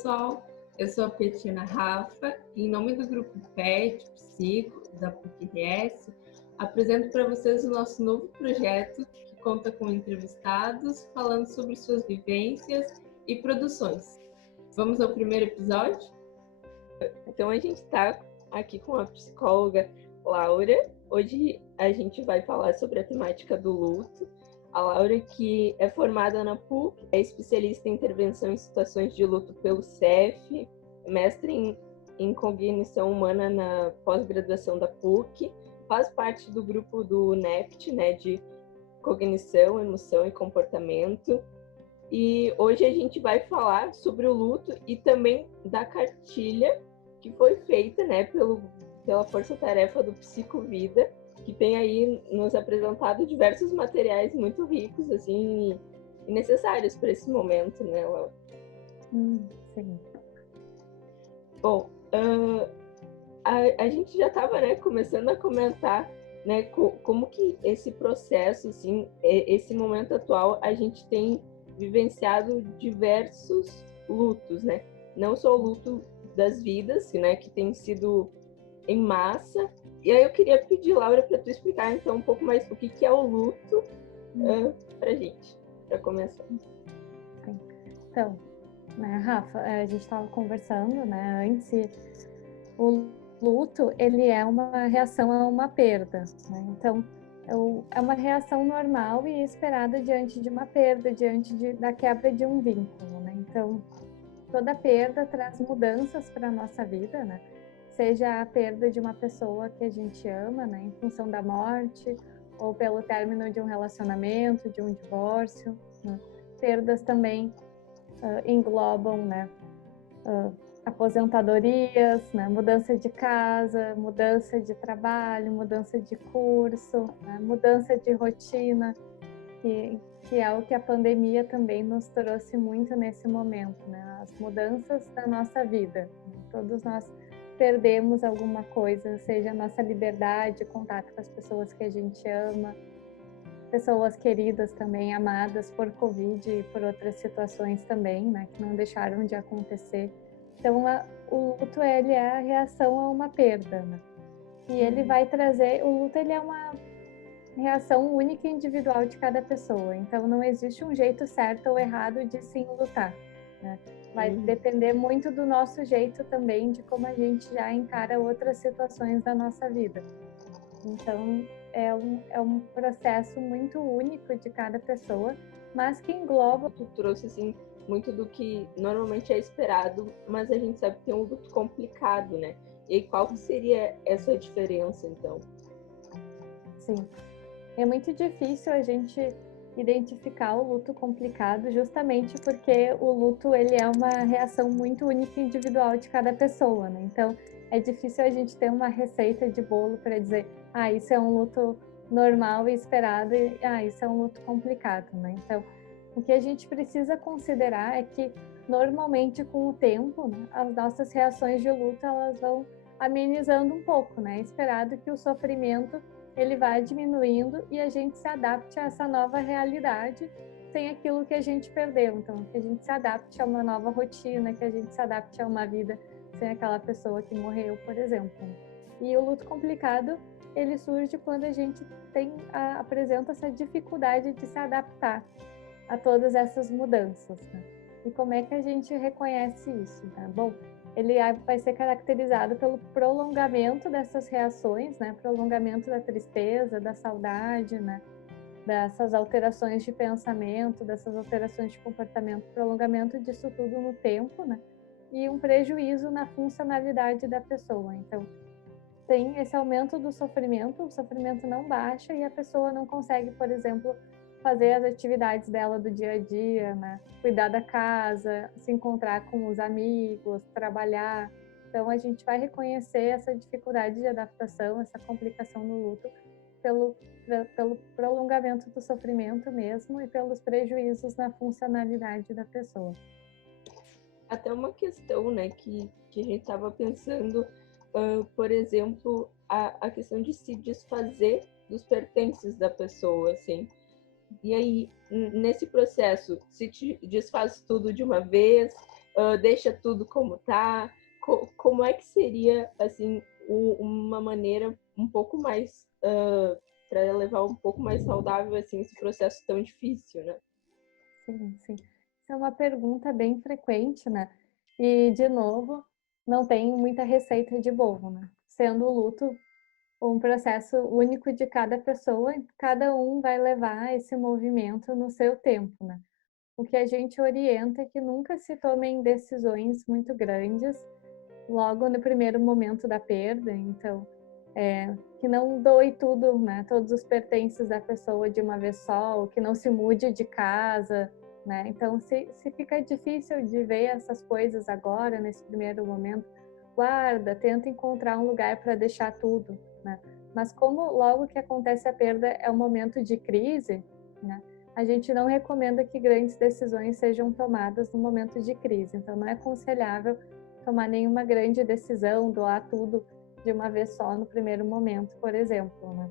pessoal, eu sou a Petina Rafa e em nome do grupo PET, Psico, da PUC-RS, apresento para vocês o nosso novo projeto que conta com entrevistados falando sobre suas vivências e produções. Vamos ao primeiro episódio? Então a gente está aqui com a psicóloga Laura. Hoje a gente vai falar sobre a temática do luto. A Laura, que é formada na PUC, é especialista em intervenção em situações de luto pelo CEF, mestre em cognição humana na pós-graduação da PUC, faz parte do grupo do NEPT, né, de cognição, emoção e comportamento. E hoje a gente vai falar sobre o luto e também da cartilha que foi feita, né, pela força-tarefa do Psicovida, que tem aí nos apresentado diversos materiais muito ricos, assim, e necessários para esse momento, né, Laura? Sim. Bom, a gente já estava, né, começando a comentar, né, como que esse processo, assim, esse momento atual, a gente tem vivenciado diversos lutos, né? Não só o luto das vidas, né, que tem sido em massa. E aí eu queria pedir, Laura, para tu explicar então um pouco mais o que é o luto para gente, para começar. Então, né, Rafa, a gente estava conversando, né, antes, o luto, ele é uma reação a uma perda, né? Então, é uma reação normal e esperada diante de uma perda, da quebra de um vínculo, né? Então, toda perda traz mudanças para a nossa vida, né? Seja a perda de uma pessoa que a gente ama, né, em função da morte, ou pelo término de um relacionamento, de um divórcio, né? Perdas também englobam, né, aposentadorias, né, mudança de casa, mudança de trabalho, mudança de curso, né, mudança de rotina, que é o que a pandemia também nos trouxe muito nesse momento, né, as mudanças da nossa vida. Todos nós perdemos alguma coisa, seja a nossa liberdade, contato com as pessoas que a gente ama, pessoas queridas também, amadas por Covid e por outras situações também, né, que não deixaram de acontecer. Então, o luto, ele é a reação a uma perda, né? E ele vai trazer, o luto, ele é uma reação única e individual de cada pessoa. Então, não existe um jeito certo ou errado de se lutar, né? Vai depender muito do nosso jeito também, de como a gente já encara outras situações da nossa vida. Então, é um processo muito único de cada pessoa, mas que engloba... Tu trouxe, assim, muito do que normalmente é esperado, mas a gente sabe que tem um luto complicado, né? E qual que seria essa diferença, então? Sim. É muito difícil a gente identificar o luto complicado, justamente porque o luto, ele é uma reação muito única e individual de cada pessoa, né? Então, é difícil a gente ter uma receita de bolo para dizer, isso é um luto normal e esperado, e isso é um luto complicado, né? Então, o que a gente precisa considerar é que, normalmente, com o tempo, né, as nossas reações de luto, elas vão amenizando um pouco, né? É esperado que o sofrimento ele vai diminuindo e a gente se adapte a essa nova realidade sem aquilo que a gente perdeu. Então, que a gente se adapte a uma nova rotina, que a gente se adapte a uma vida sem aquela pessoa que morreu, por exemplo. E o luto complicado, ele surge quando a gente apresenta essa dificuldade de se adaptar a todas essas mudanças, né? E como é que a gente reconhece isso, tá? Bom, ele vai ser caracterizado pelo prolongamento dessas reações, né? Prolongamento da tristeza, da saudade, né? Dessas alterações de pensamento, dessas alterações de comportamento, prolongamento disso tudo no tempo, né? E um prejuízo na funcionalidade da pessoa. Então, tem esse aumento do sofrimento, o sofrimento não baixa e a pessoa não consegue, por exemplo, fazer as atividades dela do dia a dia, né? Cuidar da casa, se encontrar com os amigos, trabalhar. Então, a gente vai reconhecer essa dificuldade de adaptação, essa complicação no luto, pelo prolongamento do sofrimento mesmo e pelos prejuízos na funcionalidade da pessoa. Até uma questão, né, que a gente estava pensando, por exemplo, a questão de se desfazer dos pertences da pessoa, assim. E aí, nesse processo, se te desfaz tudo de uma vez, deixa tudo como tá? Como é que seria, assim, uma maneira um pouco mais para levar um pouco mais saudável assim esse processo tão difícil, né? Sim, sim. Isso é uma pergunta bem frequente, né? E, de novo, não tem muita receita de bolo, né? Sendo o luto um processo único de cada pessoa, cada um vai levar esse movimento no seu tempo, né? O que a gente orienta é que nunca se tomem decisões muito grandes logo no primeiro momento da perda, então que não doe tudo, né? Todos os pertences da pessoa de uma vez só, ou que não se mude de casa, né? Então, se fica difícil de ver essas coisas agora, nesse primeiro momento, guarda, tenta encontrar um lugar para deixar tudo, né? Mas como logo que acontece a perda é um momento de crise, né? A gente não recomenda que grandes decisões sejam tomadas no momento de crise. Então, não é aconselhável tomar nenhuma grande decisão, doar tudo de uma vez só no primeiro momento, por exemplo, né?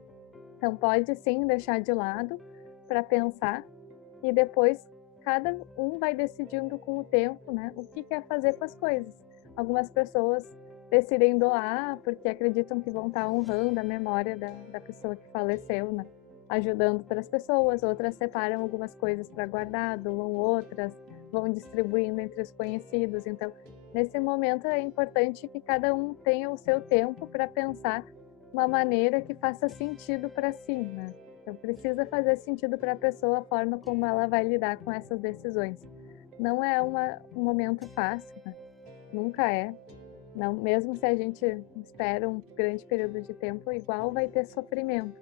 Então pode sim deixar de lado para pensar e depois cada um vai decidindo com o tempo, né, o que quer fazer com as coisas. Algumas pessoas decidem doar porque acreditam que vão estar honrando a memória da pessoa que faleceu, né, ajudando outras pessoas. Outras separam algumas coisas para guardar, doam outras, vão distribuindo entre os conhecidos. Então, nesse momento é importante que cada um tenha o seu tempo para pensar uma maneira que faça sentido para si, né? Então precisa fazer sentido para a pessoa a forma como ela vai lidar com essas decisões. Não é um momento fácil, né? Nunca é. Não, mesmo se a gente espera um grande período de tempo, igual vai ter sofrimento.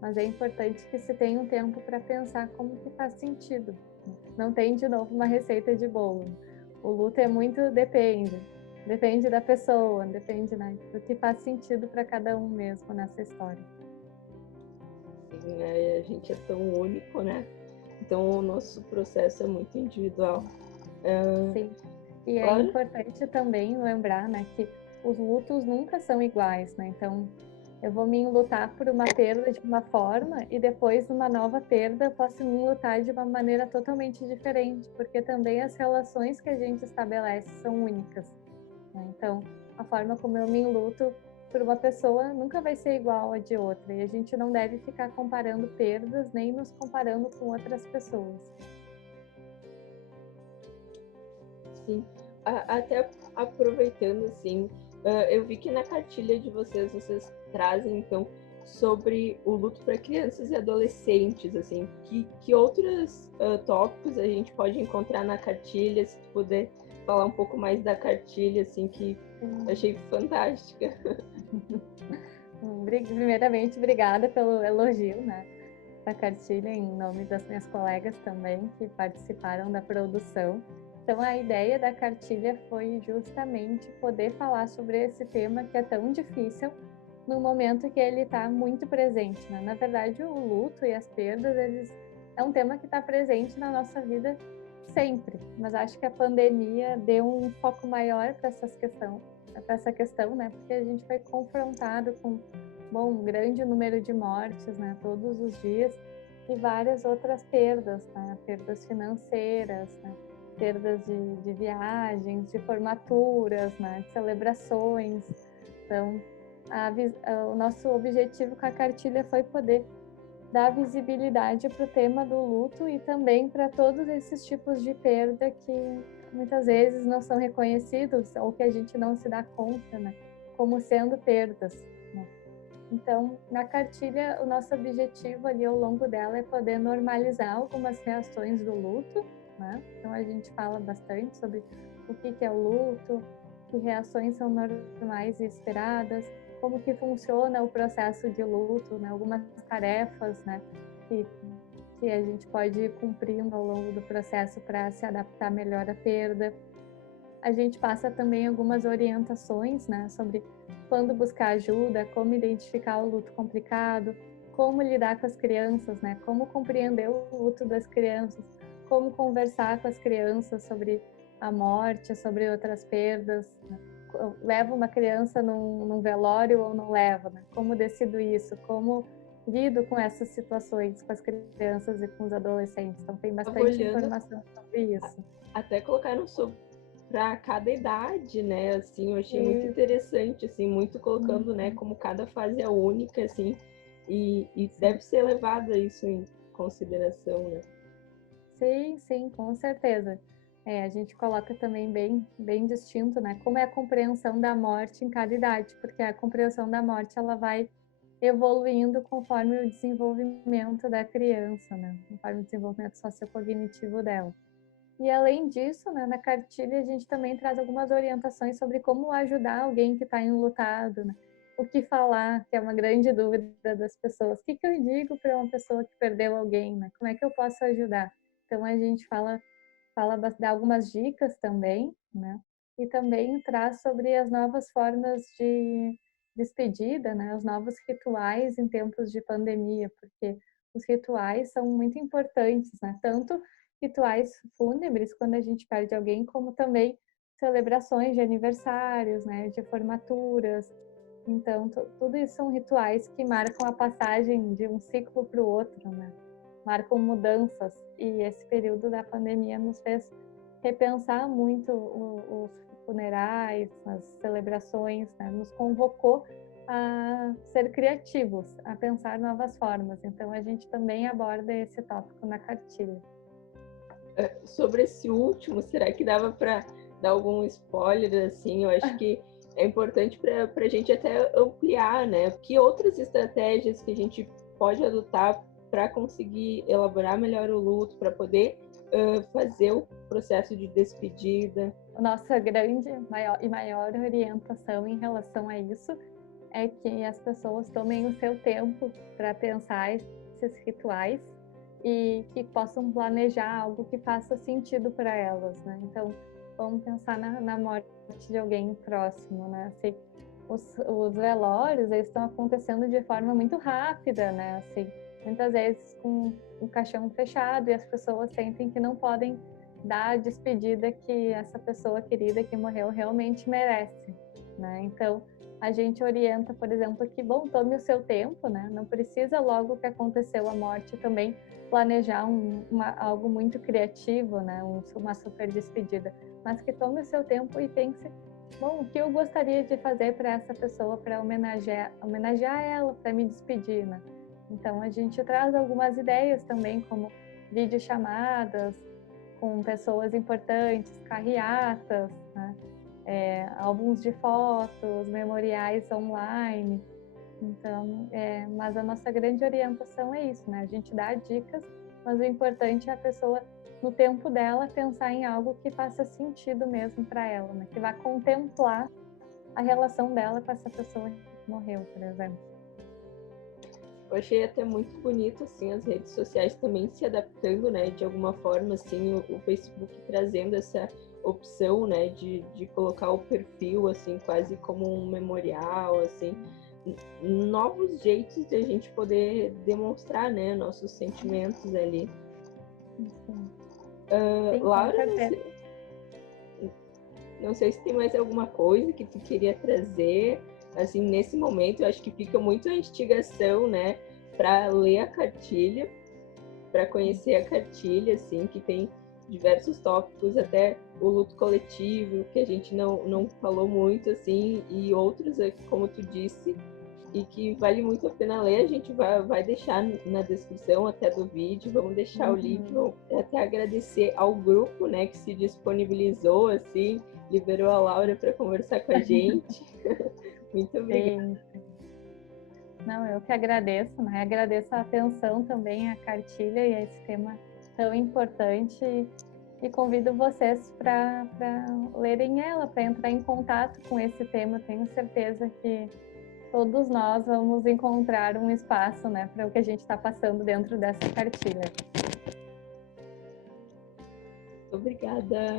Mas é importante que se tenha um tempo para pensar como que faz sentido. Não tem, de novo, uma receita de bolo. O luto é muito depende da pessoa, depende, né, do que faz sentido para cada um mesmo nessa história. Sim, né? A gente é tão único, né? Então o nosso processo é muito individual. Sim. E é Claro. importante também lembrar, né, que os lutos nunca são iguais, né? Então, eu vou me enlutar por uma perda de uma forma e depois, numa nova perda, eu posso me enlutar de uma maneira totalmente diferente, porque também as relações que a gente estabelece são únicas, né? Então, a forma como eu me enluto por uma pessoa nunca vai ser igual a de outra, e a gente não deve ficar comparando perdas nem nos comparando com outras pessoas. Sim. Até aproveitando, assim, eu vi que na cartilha de vocês trazem, então, sobre o luto para crianças e adolescentes, assim, que outros tópicos a gente pode encontrar na cartilha, se tu puder falar um pouco mais da cartilha, assim, que eu achei fantástica. Primeiramente, obrigada pelo elogio, né, da cartilha, em nome das minhas colegas também, que participaram da produção. Então, a ideia da cartilha foi justamente poder falar sobre esse tema que é tão difícil no momento que ele está muito presente, né? Na verdade, o luto e as perdas, é um tema que está presente na nossa vida sempre, mas acho que a pandemia deu um foco maior para essa questão, né? Porque a gente foi confrontado com um grande número de mortes, né? Todos os dias, e várias outras perdas, né? Perdas financeiras, né? Perdas de viagens, de formaturas, né? De celebrações. Então, o nosso objetivo com a cartilha foi poder dar visibilidade para o tema do luto e também para todos esses tipos de perda que muitas vezes não são reconhecidos ou que a gente não se dá conta, né, como sendo perdas, né? Então, na cartilha, o nosso objetivo ali ao longo dela é poder normalizar algumas reações do luto, né? Então, a gente fala bastante sobre o que é o luto, que reações são normais e esperadas, como que funciona o processo de luto, né? Algumas tarefas, né, que a gente pode ir cumprindo ao longo do processo para se adaptar melhor à perda. A gente passa também algumas orientações, né, sobre quando buscar ajuda, como identificar o luto complicado, como lidar com as crianças, né, como compreender o luto das crianças, como conversar com as crianças sobre a morte, sobre outras perdas, né? Leva uma criança num velório ou não leva, né? Como decido isso, como lido com essas situações com as crianças e com os adolescentes. Então tem bastante informação sobre isso. Até colocaram para cada idade, né? Assim, eu achei muito interessante, assim, muito colocando, né, como cada fase é única, assim, e deve ser levado isso em consideração, né? Sim, com certeza. A gente coloca também bem distinto, né? Como é a compreensão da morte em cada idade, porque a compreensão da morte ela vai evoluindo conforme o desenvolvimento da criança, né? Conforme o desenvolvimento sociocognitivo dela. E além disso, né, na cartilha a gente também traz algumas orientações sobre como ajudar alguém que está enlutado, né? O que falar, que é uma grande dúvida das pessoas. O que eu digo para uma pessoa que perdeu alguém, né? Como é que eu posso ajudar? Então a gente dá algumas dicas também, né? E também traz sobre as novas formas de despedida, né? Os novos rituais em tempos de pandemia, porque os rituais são muito importantes, né? Tanto rituais fúnebres quando a gente perde alguém, como também celebrações de aniversários, né? De formaturas. Então, tudo isso são rituais que marcam a passagem de um ciclo para o outro, né? Marcam mudanças, e esse período da pandemia nos fez repensar muito os funerais, as celebrações, né? Nos convocou a ser criativos, a pensar novas formas. Então a gente também aborda esse tópico na cartilha. Sobre esse último, será que dava para dar algum spoiler, assim? Eu acho que é importante para a gente até ampliar, né? Que outras estratégias que a gente pode adotar para conseguir elaborar melhor o luto, para poder fazer o processo de despedida? Nossa grande maior orientação em relação a isso é que as pessoas tomem o seu tempo para pensar esses rituais e que possam planejar algo que faça sentido para elas, né? Então, vamos pensar na morte de alguém próximo, né? Assim, os velórios, eles estão acontecendo de forma muito rápida, né? Assim, muitas vezes com o caixão fechado, e as pessoas sentem que não podem dar a despedida que essa pessoa querida que morreu realmente merece, né? Então, a gente orienta, por exemplo, que, bom, tome o seu tempo, né? Não precisa logo que aconteceu a morte também planejar algo muito criativo, né? Uma super despedida, mas que tome o seu tempo e pense, bom, o que eu gostaria de fazer para essa pessoa, para homenagear ela, para me despedir, né? Então, a gente traz algumas ideias também, como videochamadas com pessoas importantes, carreatas, né? Álbuns de fotos, memoriais online. Então, mas a nossa grande orientação é isso, né? A gente dá dicas, mas o importante é a pessoa, no tempo dela, pensar em algo que faça sentido mesmo para ela, né? Que vá contemplar a relação dela com essa pessoa que morreu, por exemplo. Eu achei até muito bonito, assim, as redes sociais também se adaptando, né, de alguma forma, assim, o Facebook trazendo essa opção, né, de colocar o perfil, assim, quase como um memorial, assim, novos jeitos de a gente poder demonstrar, né, nossos sentimentos ali. Laura, não sei se tem mais alguma coisa que tu queria trazer. Assim, nesse momento, eu acho que fica muito a instigação, né, para ler a cartilha, para conhecer a cartilha, assim, que tem diversos tópicos, até o luto coletivo, que a gente não falou muito, assim, e outros, como tu disse, e que vale muito a pena ler. A gente vai deixar na descrição até do vídeo, vamos deixar o link, vamos até agradecer ao grupo, né, que se disponibilizou, assim, liberou a Laura para conversar com a gente. Muito obrigada. Sim. Não, eu que agradeço, né? Agradeço a atenção também à cartilha e a esse tema tão importante, e convido vocês para lerem ela, para entrar em contato com esse tema. Tenho certeza que todos nós vamos encontrar um espaço, né, para o que a gente está passando dentro dessa cartilha. Obrigada.